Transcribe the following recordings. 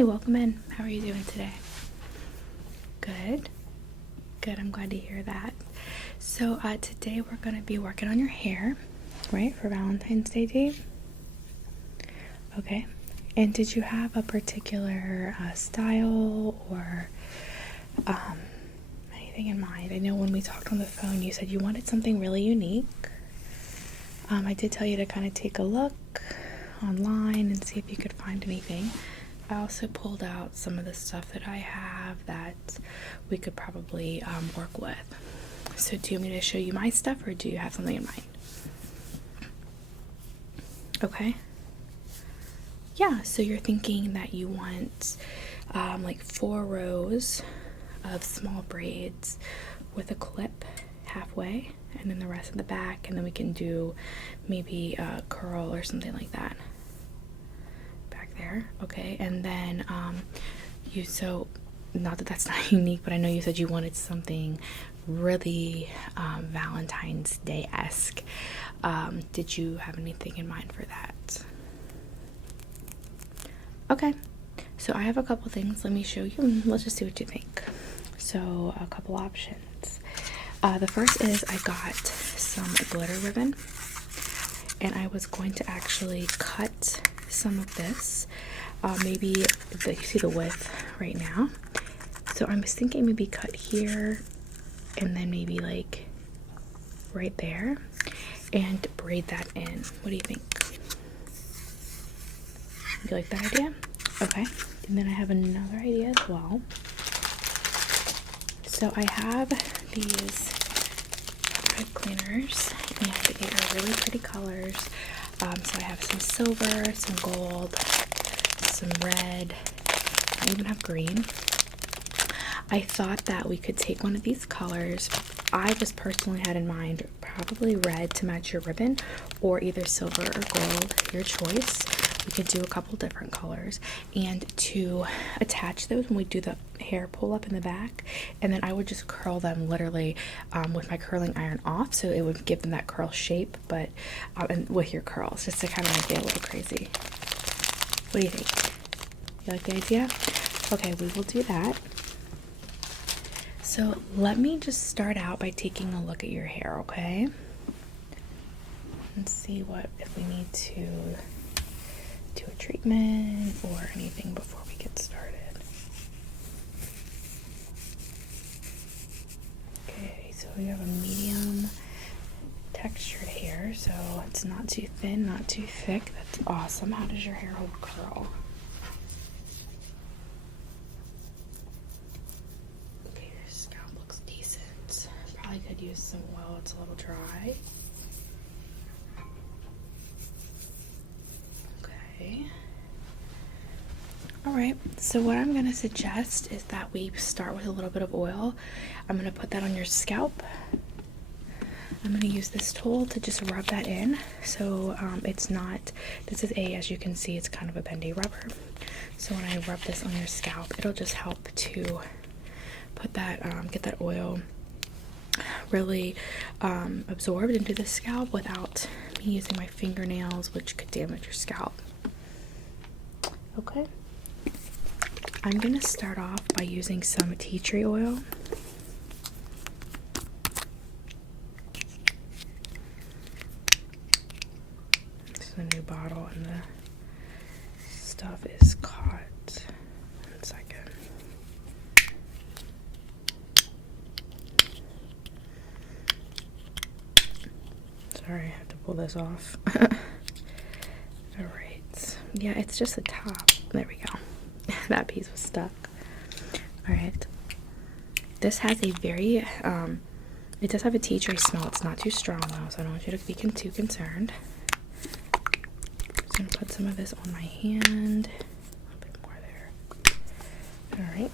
Hi, welcome in. How are you doing today? Good. Good, I'm glad to hear that. So today we're going to be working on your hair, right, for Valentine's Day date? Okay. And did you have a particular style or anything in mind? I know when we talked on the phone, you said you wanted something really unique. I did tell you to kind of take a look online and see if you could find anything. I also pulled out some of the stuff that I have that we could probably work with. So do you want me to show you my stuff, or do you have something in mind? Okay. Yeah, so you're thinking that you want like 4 rows of small braids with a clip halfway, and then the rest in the back, and then we can do maybe a curl or something like that back there. Okay, and then so not that that's not unique, but I know you said you wanted something really Valentine's Day-esque. Did you have anything in mind for that? Okay, so I have a couple things. Let me show you and let's just see what you think. So a couple options. The first is I got some glitter ribbon, and I was going to actually cut some of this. Maybe you see the width right now. So I was thinking maybe cut here and then maybe like right there and braid that in. What do you think? You like that idea? Okay. And then I have another idea as well. So I have these pipe cleaners, and they are really pretty colors. So I have some silver, some gold, some red, I even have green. I thought that we could take one of these colors. I just personally had in mind probably red to match your ribbon, or either silver or gold, your choice. We could do a couple different colors, and to attach those when we do the hair pull up in the back, and then I would just curl them literally with my curling iron off, so it would give them that curl shape, but and with your curls, just to kind of make it a little crazy. What do you think? You like the idea? Okay, we will do that. So let me just start out by taking a look at your hair, okay? And see if we need to do a treatment or anything before we get started. Okay, so we have a medium textured hair, so it's not too thin, not too thick. That's awesome. How does your hair hold curl? Okay, your scalp looks decent. Probably could use some oil. It's a little dry. Okay. Alright, so what I'm going to suggest is that we start with a little bit of oil. I'm going to put that on your scalp. I'm going to use this tool to just rub that in. So this is as you can see, it's kind of a bendy rubber. So when I rub this on your scalp, it'll just help to put that, get that oil really absorbed into the scalp without me using my fingernails, which could damage your scalp. Okay. I'm going to start off by using some tea tree oil. This is a new bottle and the stuff is caught. 1 second. Sorry, I have to pull this off. Alright. Yeah, it's just the top. There we go. That piece was stuck. Alright. This has a very, it does have a tea tree smell. It's not too strong though, so I don't want you to be too concerned. Just gonna put some of this on my hand. A little bit more there. Alright.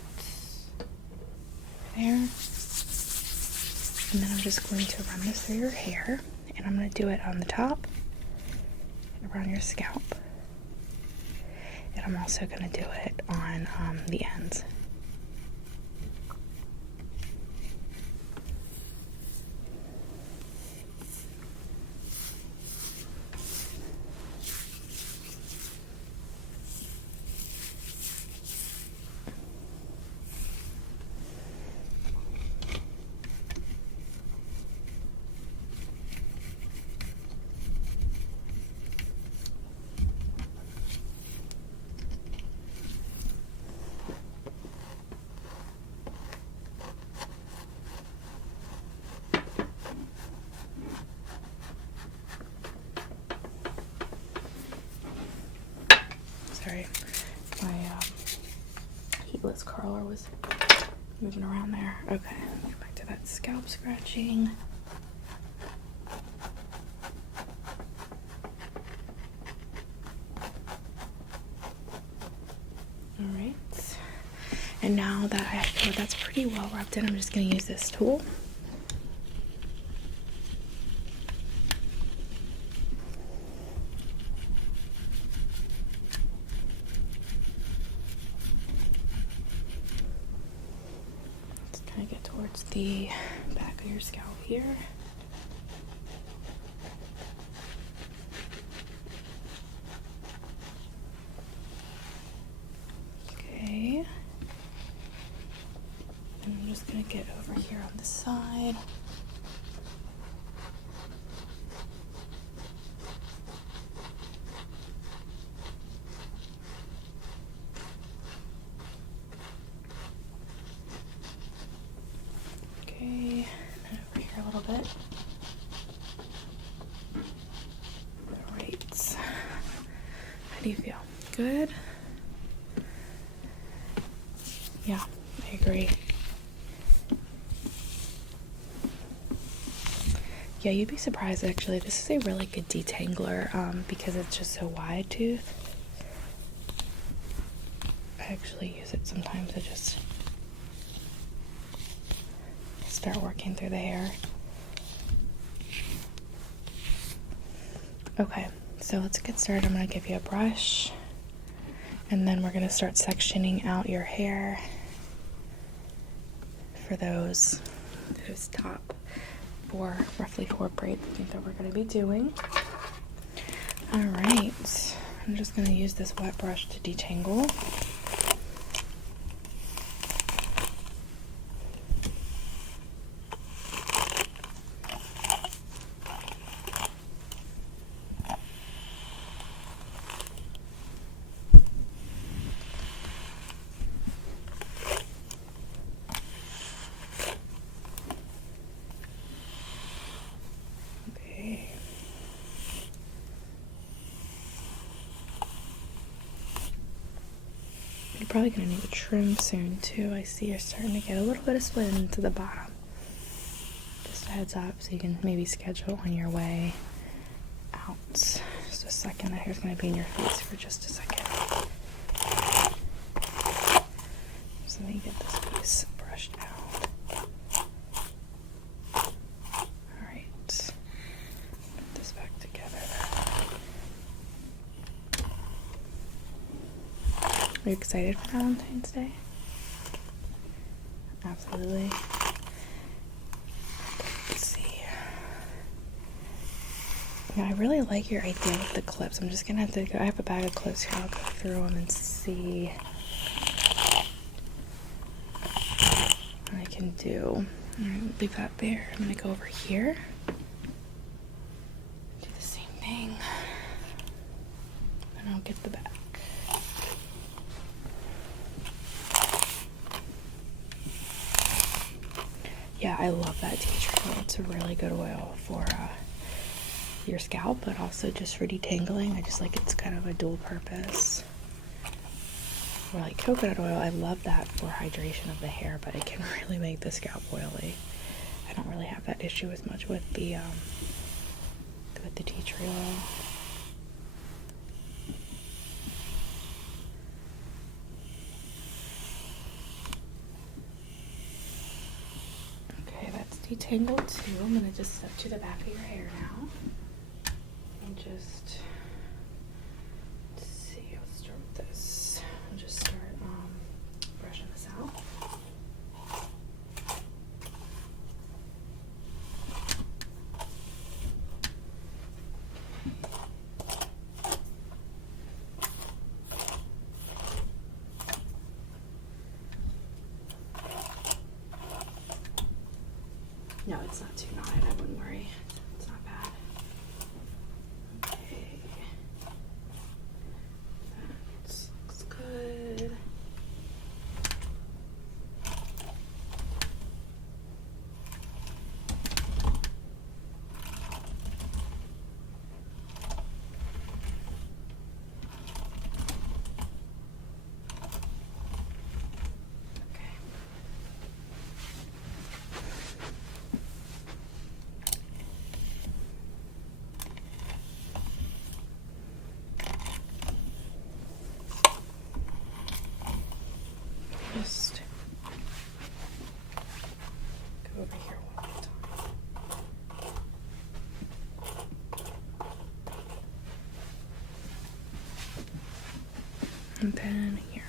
There. And then I'm just going to run this through your hair. And I'm going to do it on the top, around your scalp. And I'm also going to do it on the ends. heartless curler was moving around there. Okay, go back to that scalp scratching. Alright, and now that I feel that's pretty well rubbed in, I'm just going to use this tool. Just kind of get towards the back of your scalp here. Okay. And I'm just going to get over here on the side. Okay, and over here a little bit. Alright. How do you feel? Good? Yeah, I agree. Yeah, you'd be surprised actually. This is a really good detangler because it's just so wide tooth. I actually use it sometimes to just start working through the hair. Okay, so let's get started. I'm going to give you a brush and then we're going to start sectioning out your hair for those top roughly four braids I think that we're going to be doing. Alright, I'm just going to use this wet brush to detangle. You're probably going to need a trim soon too. I see you're starting to get a little bit of split into the bottom. Just a heads up so you can maybe schedule on your way out. Just a second. The hair's going to be in your face for just a second. So let me get this piece brushed out. Alright. Put this back together. Are you excited for Valentine's Day? Absolutely. Let's see. Yeah, I really like your idea with the clips. I'm just gonna have to go. I have a bag of clips here. I'll go through them and see what I can do. Alright, leave that there. I'm gonna go over here. Do the same thing. And I'll get the back. Yeah, I love that tea tree oil. It's a really good oil for your scalp, but also just for detangling. I just like it's kind of a dual purpose. Or like coconut oil, I love that for hydration of the hair, but it can really make the scalp oily. I don't really have that issue as much with the tea tree oil. Detangled too. I'm going to just step to the back of your hair now and just see. Let's start with this. I'll just start brushing this out. No, it's not too knotted. I wouldn't worry. It's not bad. Okay. That looks good. just go over here one more time. And then here.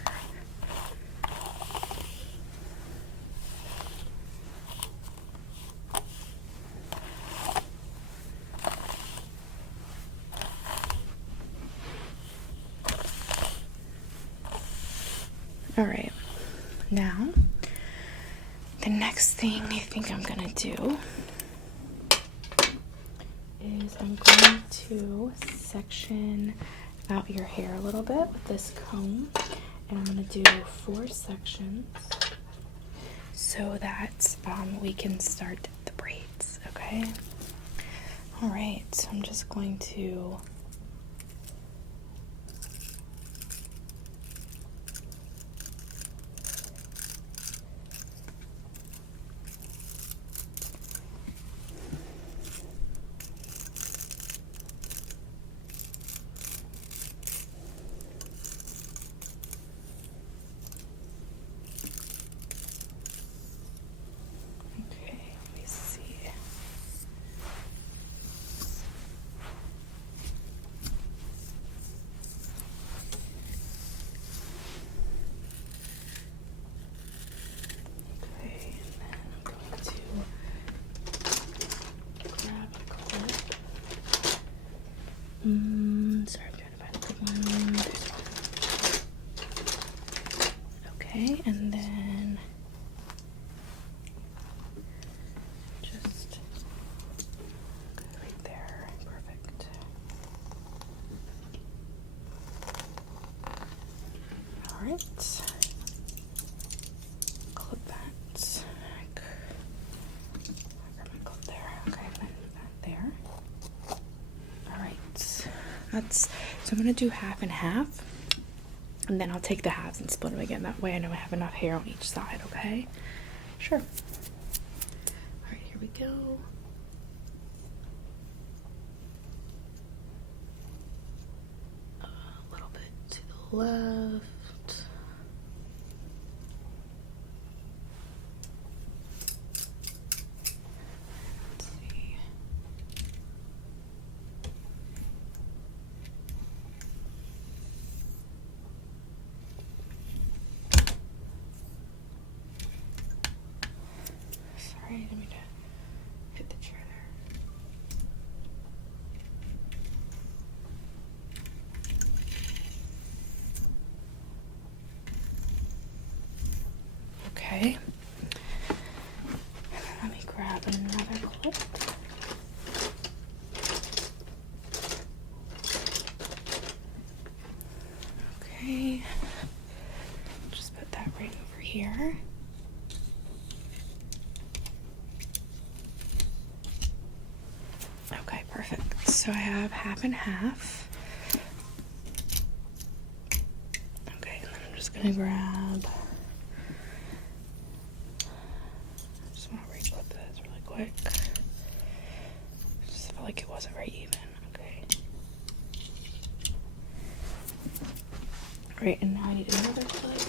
All right, now the next thing I think I'm gonna do is I'm going to section out your hair a little bit with this comb, and I'm gonna do 4 sections so that we can start the braids, okay? All right, so I'm just going to sorry, I'm trying to find a good one. Okay, and then just go right there. Perfect. All right. Clip that. I grab my clip there. Okay, then that there. All right. So I'm gonna do half and half, and then I'll take the halves and split them again. That way I know I have enough hair on each side, okay? Sure. All right, here we go. A little bit to the left. Sorry, I didn't mean to hit the chair there. Okay. Let me grab another clip. Okay. Just put that right over here. Okay, perfect. So I have half and half. Okay, and then I'm just gonna grab. I just want to re-clip this really quick. Just felt like it wasn't very even. Okay. Right, and now I need another clip.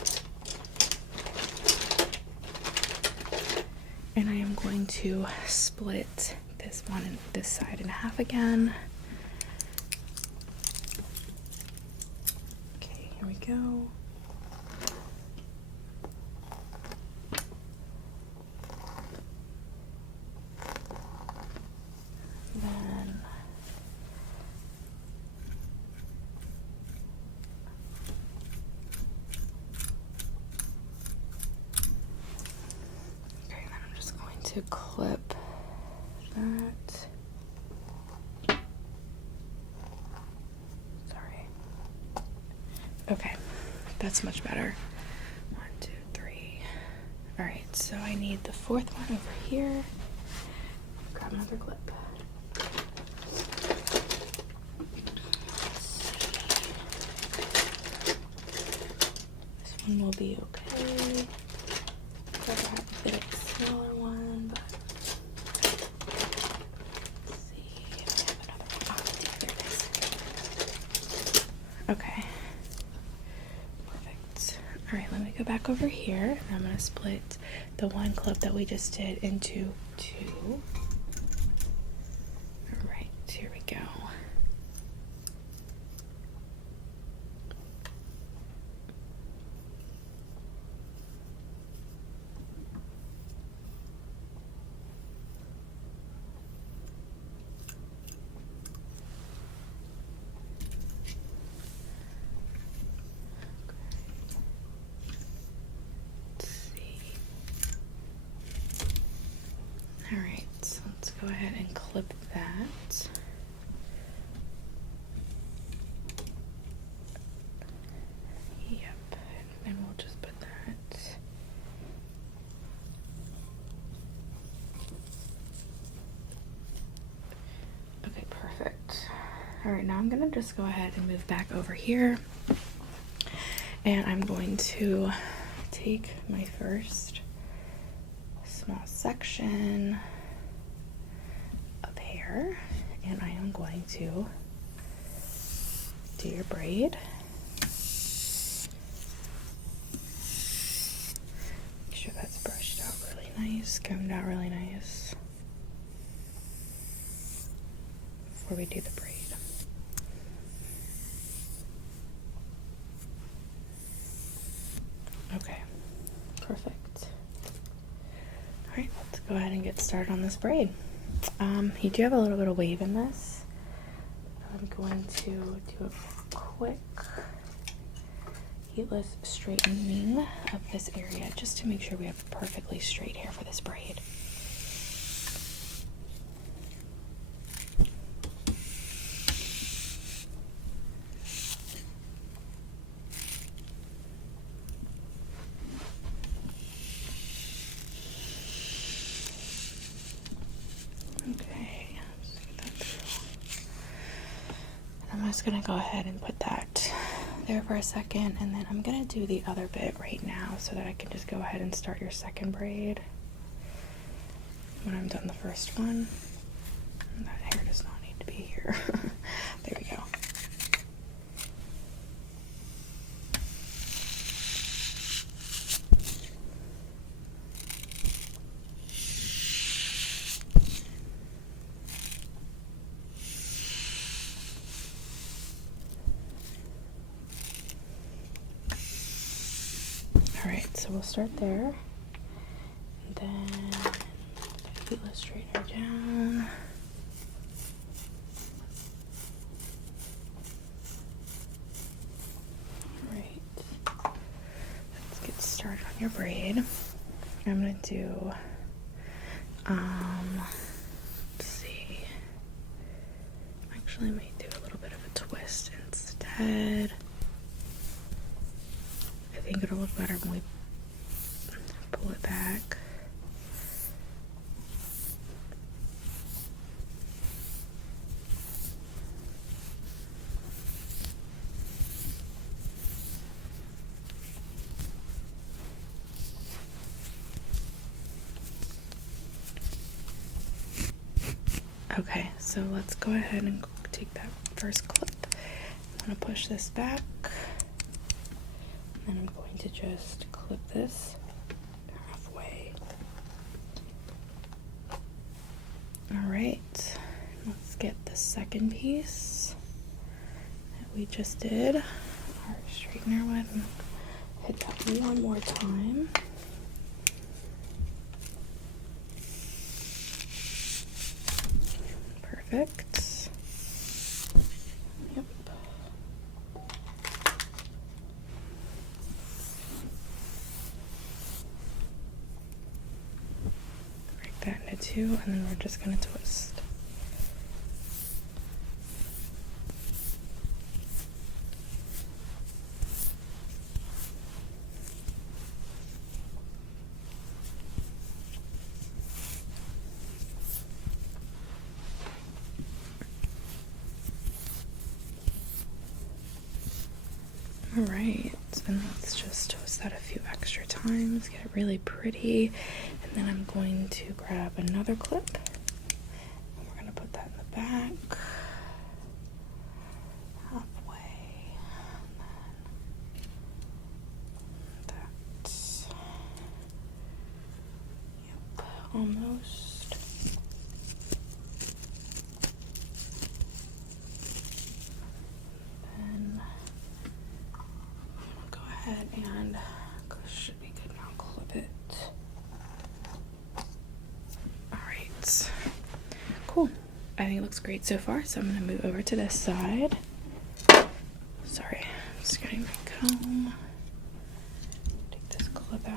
And I am going to split this one and this side in half again. Okay, here we go. Then okay, then I'm just going to clip that. Sorry. Okay, that's much better. 1, 2, 3. All right, so I need the 4th one over here. Grab another clip. This one will be okay. I'd rather have a bit of a smaller one, but let's see if I have another one. Oh, there it is. Okay. Perfect. All right, let me go back over here, and I'm going to split the one clip that we just did into two. All right, here we go. Alright, so let's go ahead and clip that. Yep, and we'll just put that. Okay, perfect. Alright, now I'm gonna just go ahead and move back over here. And I'm going to take my first small section of hair, and I am going to do your braid. Make sure that's brushed out really nice, combed out really nice before we do the braid. Okay, perfect. Alright, let's go ahead and get started on this braid. You do have a little bit of wave in this. I'm going to do a quick heatless straightening of this area just to make sure we have perfectly straight hair for this braid. I'm just gonna go ahead and put that there for a second, and then I'm gonna do the other bit right now so that I can just go ahead and start your second braid when I'm done the first one. And that hair does not need to be here. There we go. Alright, so we'll start there, and then heatless straightener down. Alright, let's get started on your braid. I'm going to do, let's see, actually I might do a little bit of a twist instead. I think it'll look better when we pull it back. Okay, so let's go ahead and take that first clip. I'm going to push this back, and I'm going to just clip this halfway. Alright, let's get the second piece that we just did our straightener with, and hit that one more time. Perfect. Yep. Break that into two, and then we're just going to twist. Alright, and let's just twist that a few extra times, get it really pretty, and then I'm going to grab another clip, and we're going to put that in the back, halfway, and then that almost. Then go ahead and should be good now. Clip it. Alright. Cool. I think it looks great so far, so I'm going to move over to this side. Sorry, I'm just getting my comb. Take this clip out.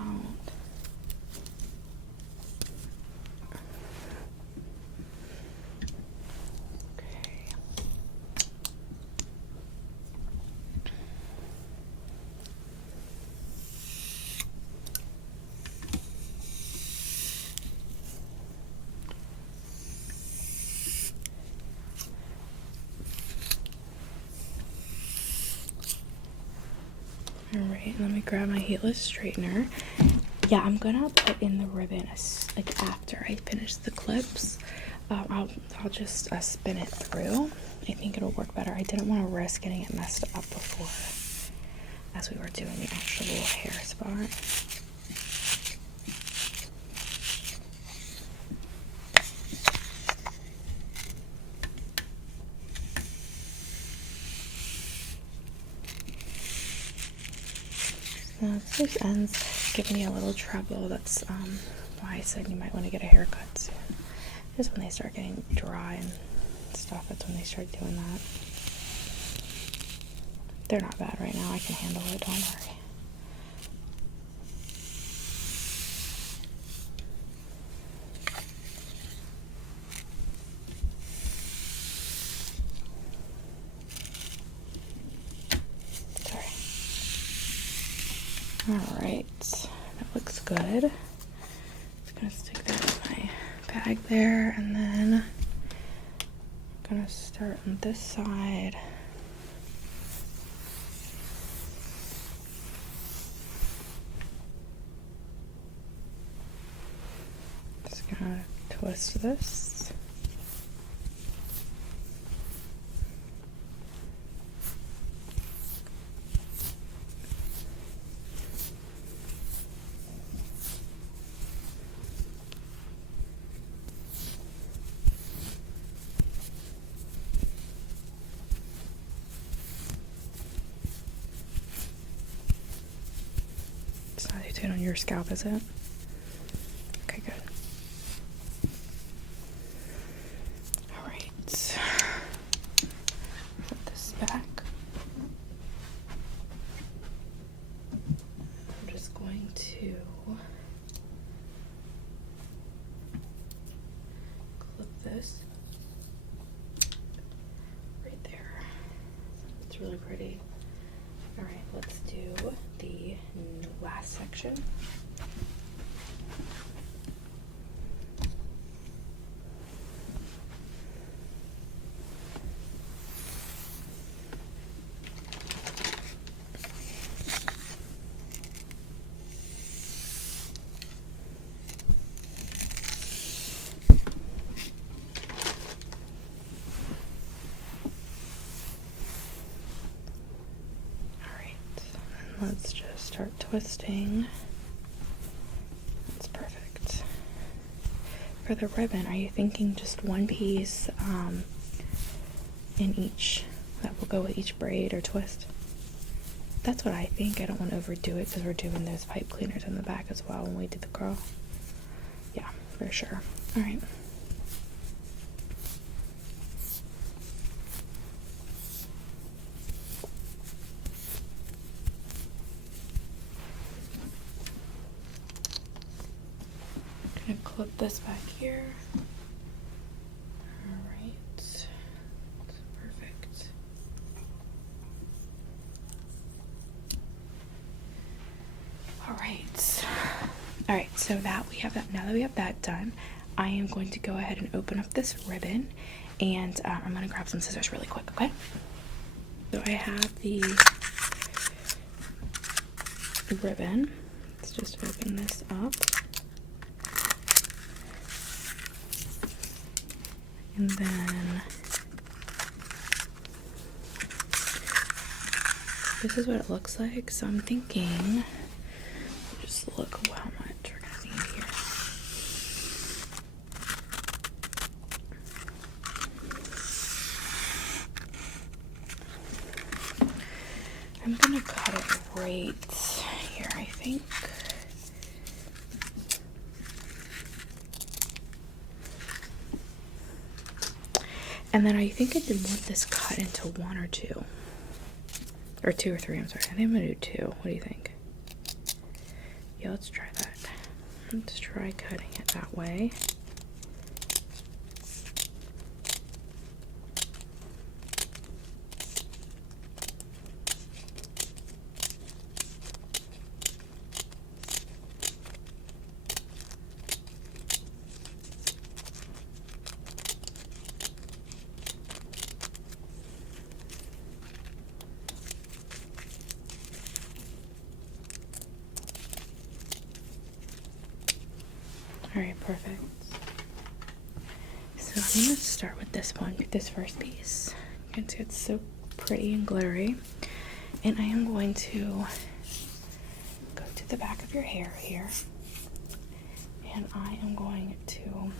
Alright, let me grab my heatless straightener. Yeah, I'm gonna put in the ribbon like after I finish the clips. I'll just spin it through. I think it'll work better. I didn't want to risk getting it messed up before as we were doing the actual hair spot. This ends give me a little trouble. That's why I said you might want to get a haircut soon. Just when they start getting dry and stuff, that's when they start doing that. They're not bad right now. I can handle it, don't worry. Alright, that looks good. Just gonna stick that in my bag there, and then I'm gonna start on this side. Just gonna twist this. It's not too tight on your scalp, is it? Okay, good. Alright. Put this back. I'm just going to clip this right there. It's really pretty. Alright, let's do the last section. Let's just start twisting. That's perfect. For the ribbon, are you thinking just one piece in each that will go with each braid or twist? That's what I think. I don't want to overdo it because we're doing those pipe cleaners in the back as well when we did the curl. Yeah, for sure. All right. Clip this back here. Alright. Perfect. Alright, so that we have that, now that we have that done, I am going to go ahead and open up this ribbon, and I'm going to grab some scissors really quick, okay? So I have the ribbon. Let's just open this up. And then this is what it looks like. So I'm thinking, just look how much we're gonna need here. great here, I think. And then I think I did want this cut into 1 or 2. Or 2 or 3, I'm sorry. I think I'm gonna do 2. What do you think? Yeah, let's try that. Let's try cutting it that way. Alright, perfect. So I'm going to start with this one, this first piece. You can see it's so pretty and glittery. And I am going to go to the back of your hair here. And I am going to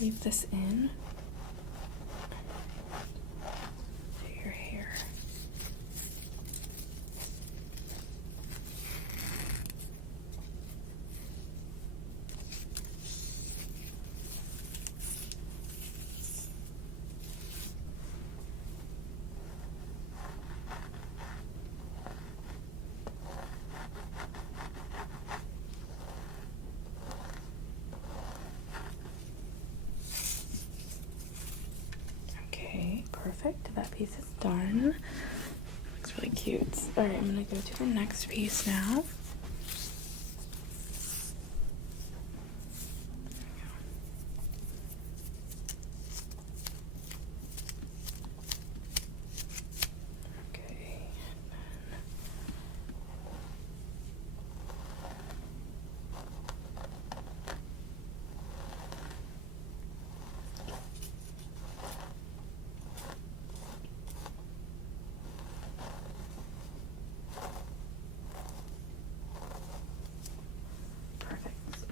leave this in to your hair. Perfect. That piece is done. Looks really cute. Alright, I'm gonna go to the next piece now.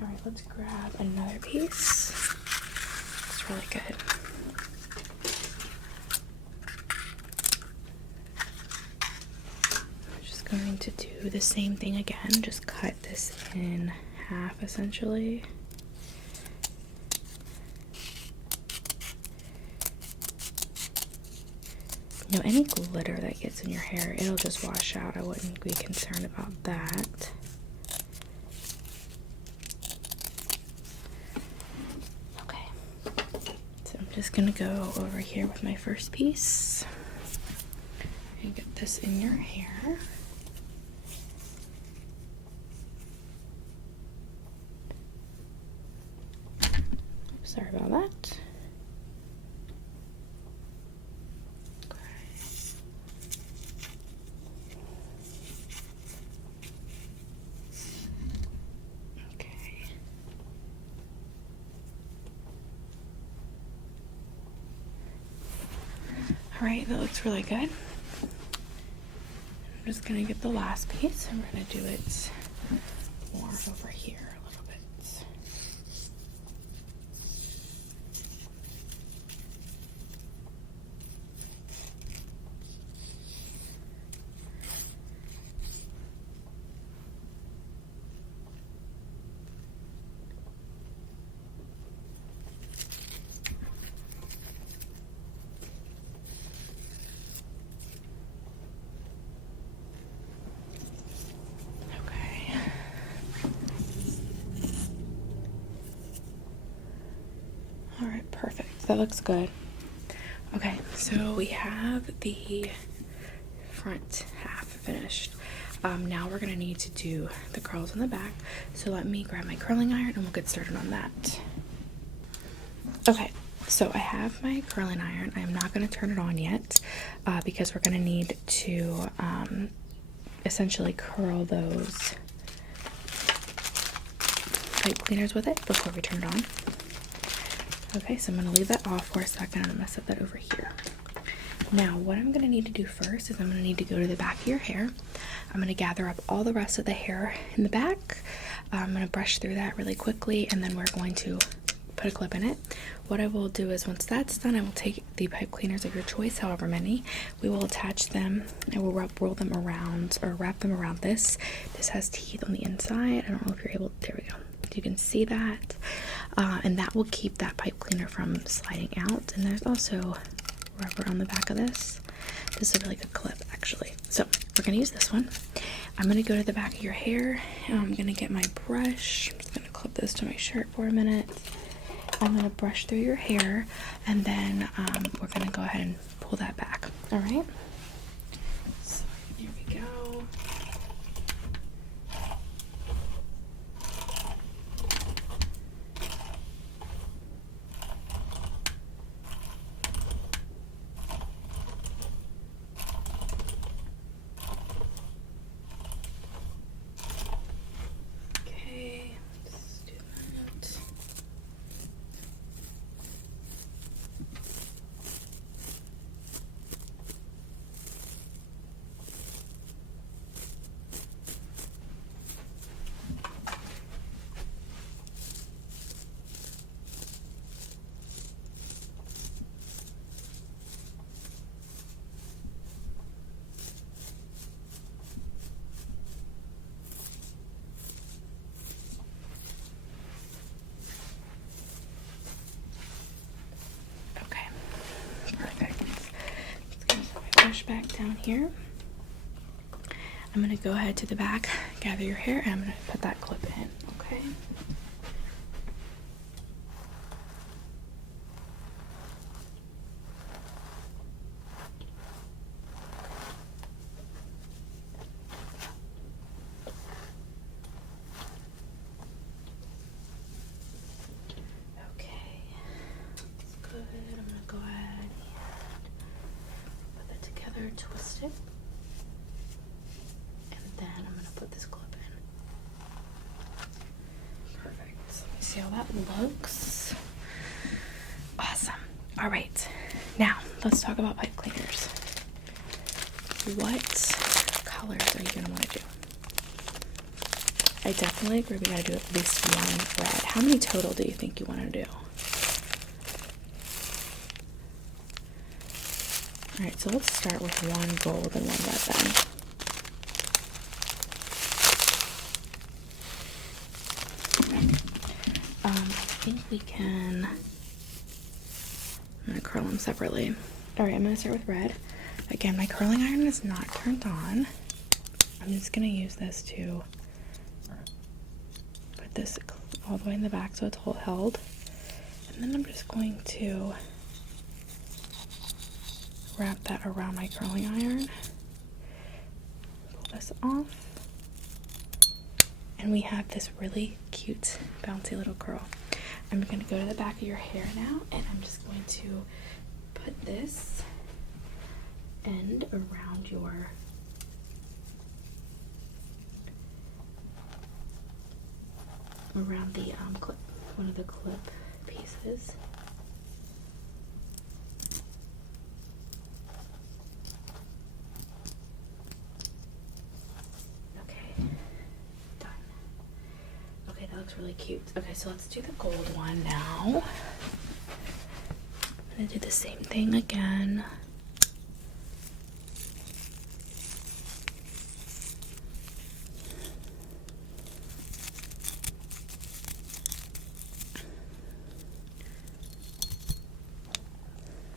Alright, let's grab another piece. It's really good. I'm just going to do the same thing again, just cut this in half essentially. You know, any glitter that gets in your hair, it'll just wash out. I wouldn't be concerned about that. Just gonna go over here with my first piece and get this in your hair. Sorry about that. Alright, that looks really good. I'm just going to get the last piece and we're going to do it more over here a little bit. Alright, perfect. That looks good. Okay, so we have the front half finished. Now we're going to need to do the curls on the back. So let me grab my curling iron and we'll get started on that. Okay, so I have my curling iron. I'm not going to turn it on yet because we're going to need to essentially curl those pipe cleaners with it before we turn it on. Okay, so I'm going to leave that off for a second. I'm going to mess up that over here. Now, what I'm going to need to do first is I'm going to need to go to the back of your hair. I'm going to gather up all the rest of the hair in the back. I'm going to brush through that really quickly, and then we're going to put put a clip in it. What I will do is once that's done, I will take the pipe cleaners of your choice, however many. We will attach them. I will roll them around or wrap them around this. This has teeth on the inside. I don't know if you're able. There we go. You can see that, and that will keep that pipe cleaner from sliding out. And there's also rubber on the back of this. This is a really good clip, actually. So we're gonna use this one. I'm gonna go to the back of your hair, and I'm gonna get my brush. I'm just gonna clip this to my shirt for a minute. I'm gonna brush through your hair, and then we're gonna go ahead and pull that back. All right. So here we go. Back down here. I'm going to go ahead to the back, gather your hair, and I'm going to put that clip in, okay? Okay, that's good. I'm going to go ahead and put that together, twist it, and then I'm going to put this clip in. Perfect. Let me see how that looks. Awesome. All right, now let's talk about pipe cleaners. What colors are you going to want to do? I definitely agree we got to do at least one red. How many total do you think you want to do? Alright, so let's start with one gold and one red then. I think we can... I'm going to curl them separately. Alright, I'm going to start with red. Again, my curling iron is not turned on. I'm just going to use this to put this all the way in the back so it's held. And then I'm just going to wrap that around my curling iron. Pull this off. And we have this really cute, bouncy little curl. I'm going to go to the back of your hair now, and I'm just going to put this end around your the clip, one of the clip pieces. Looks really cute. Okay, so let's do the gold one now. I'm gonna do the same thing again.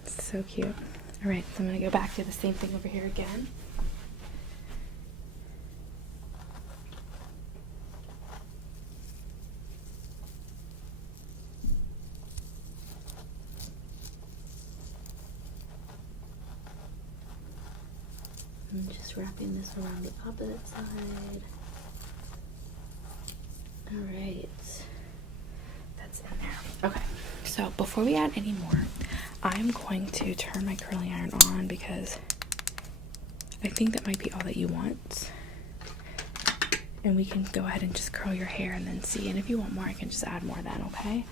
So cute. All right, so I'm gonna go back to the same thing over here again. I'm just wrapping this around the opposite side. Alright, that's in there. Okay, so before we add any more, I'm going to turn my curling iron on because I think that might be all that you want. And we can go ahead and just curl your hair and then see. And if you want more, I can just add more then, okay?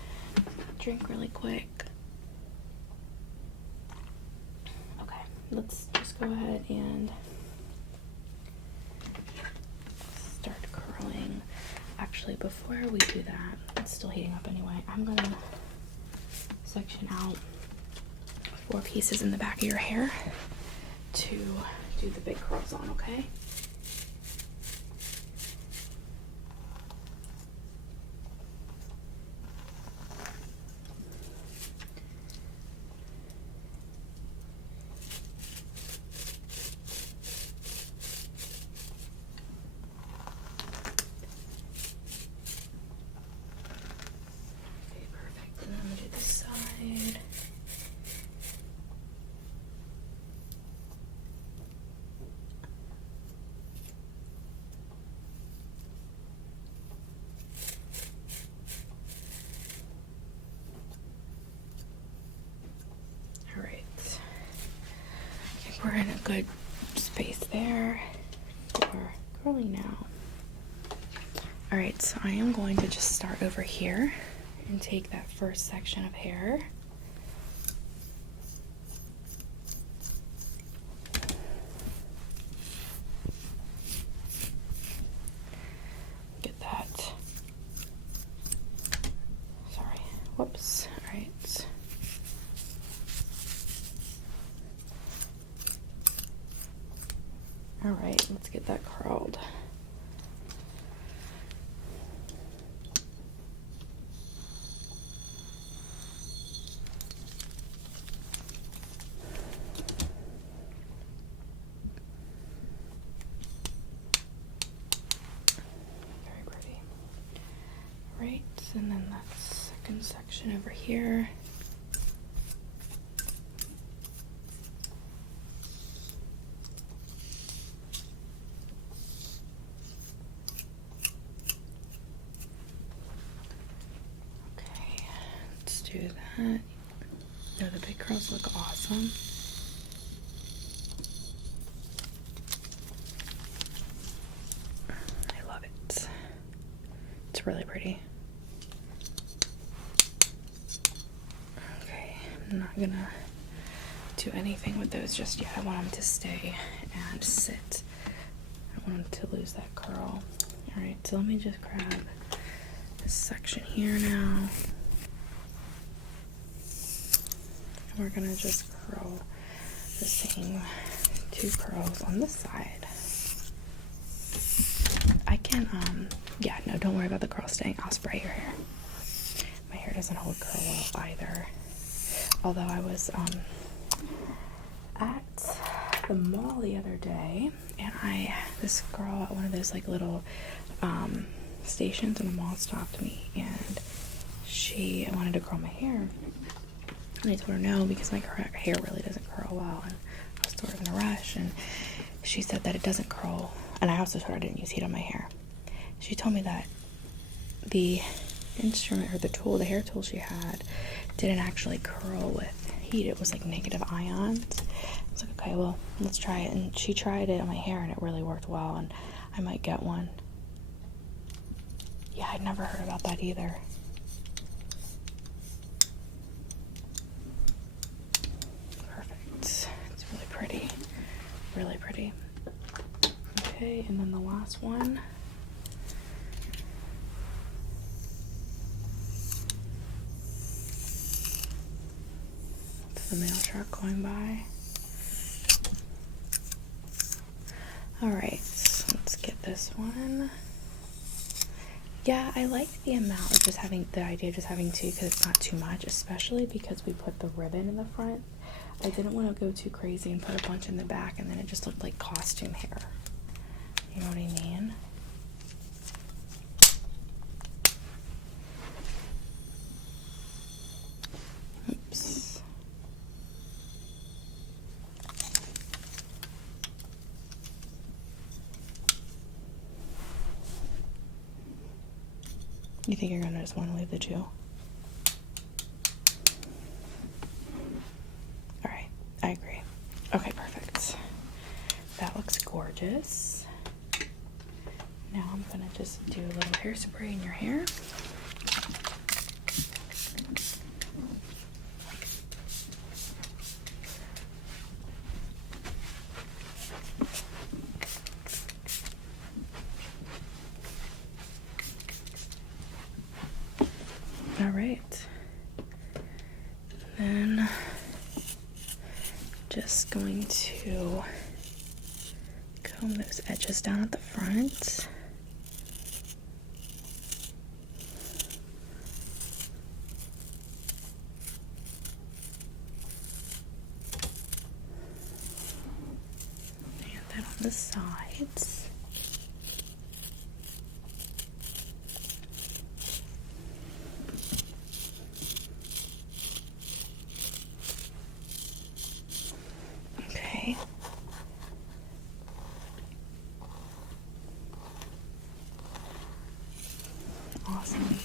Drink really quick. Okay, let's just go ahead and start curling. Actually, before we do that, it's still heating up anyway. I'm gonna section out 4 pieces in the back of your hair to do the big curls on, okay? We're in a good space there for curling now. Alright, so I am going to just start over here and take that first section of hair. Get that. Sorry. Whoops. Alright. Alright, let's get that curled. Very pretty. Alright, and then that second section over here. Do that. No, the big curls look awesome. I love it. It's really pretty. Okay, I'm not gonna do anything with those just yet. I want them to stay and sit. I don't want them to lose that curl. Alright, so let me just grab this section here now. We're gonna just curl the same 2 curls on this side. I can, yeah, no, don't worry about the curl staying. I'll spray your hair. My hair doesn't hold curl well either. Although I was, at the mall the other day, and this girl at one of those, like, little, stations in the mall stopped me, and she wanted to curl my hair. And I told her no, because my hair really doesn't curl well, and I was sort of in a rush, and she said that it doesn't curl, and I also told her I didn't use heat on my hair. She told me that the instrument, or the tool, the hair tool she had, didn't actually curl with heat. It was like negative ions. I was like, okay, well, let's try it, and she tried it on my hair, and it really worked well, and I might get one. Yeah, I'd never heard about that either. It's really pretty. Really pretty. Okay, and then the last one. It's the mail truck going by. Alright, so let's get this one. Yeah, I like the amount of just having, the idea of just having 2, because it's not too much, especially because we put the ribbon in the front. I didn't want to go too crazy and put a bunch in the back, and then it just looked like costume hair. You know what I mean? Oops. You think you're gonna just want to leave the 2? Alright, I agree. Okay, perfect. That looks gorgeous. Now I'm gonna just do a little hairspray in your hair. All right. going to comb those edges down at the front. And then on the sides. Okay. Awesome.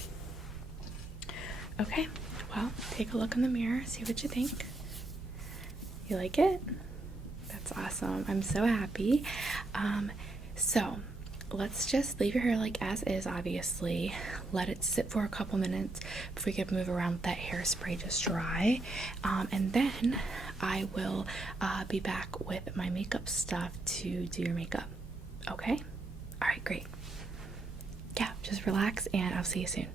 Okay, well, take a look in the mirror, see what you think. You like it? That's awesome. I'm so happy. So let's just leave your hair like as is, obviously. Let it sit for a couple minutes before we can move around with that hairspray just dry. And then I will be back with my makeup stuff to do your makeup. Okay? All right, great. Yeah, just relax and I'll see you soon.